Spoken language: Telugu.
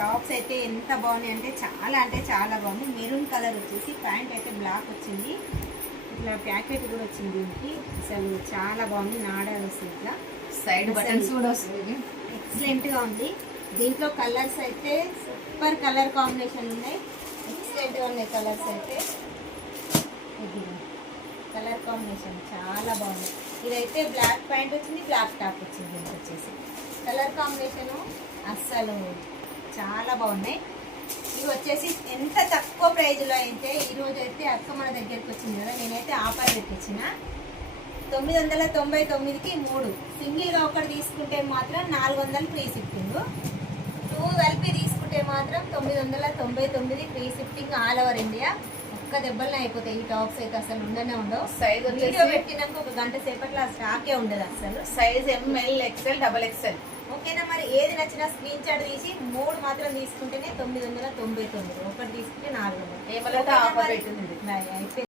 టాప్స్ అయితే ఎంత బాగున్నాయి అంటే చాలా బాగుంది. మెరూన్ కలర్ వచ్చేసి ప్యాంట్ అయితే బ్లాక్ వచ్చింది, ఇట్లా ప్యాకెట్ కూడా వచ్చింది దీనికి. అసలు చాలా బాగుంది. నాడాలు వస్తుంది, ఇట్లా సైడ్ బటన్స్ కూడా వస్తుంది. ఎక్సలెంట్గా ఉంది. దీంట్లో కలర్స్ అయితే సూపర్ కలర్ కాంబినేషన్ ఉన్నాయి. ఎక్సలెంట్గా ఉన్నాయి కలర్స్ అయితే. ఇది కలర్ కాంబినేషన్ చాలా బాగుంది. ఇదైతే బ్లాక్ ప్యాంట్ వచ్చింది, బ్లాక్ టాప్ వచ్చింది. దీనికి వచ్చేసి కలర్ కాంబినేషను అస్సలు చాలా బాగున్నాయి. ఇవి వచ్చేసి ఎంత తక్కువ ప్రైజ్లో అయితే ఈరోజు అయితే అక్క మన దగ్గరికి వచ్చింది కదా, నేనైతే ఆఫర్ పెట్టించిన 999కి 3 సింగిల్గా ఒకటి తీసుకుంటే మాత్రం 400 ఫ్రీ షిప్పింగ్, 2 కలిపి తీసుకుంటే మాత్రం 999 free shipping all over India. ఒక్క దెబ్బలనే అయిపోతాయి ఈ టాప్స్ అయితే, అసలు ఉండనే ఉండవు. సైజ్ వీడియో పెట్టినాక ఒక గంట సేపట్లో స్టాకే ఉండదు అసలు. Size ML XL XXL. ఓకేనా, మరి ఏది నచ్చినా స్క్రీన్ షాట్ తీసి 3 మాత్రం తీసుకుంటేనే 999, ఒకటి తీసుకుంటే 400. ఏమలా ఆఫర్ పెట్టింది. అయిపోయింది.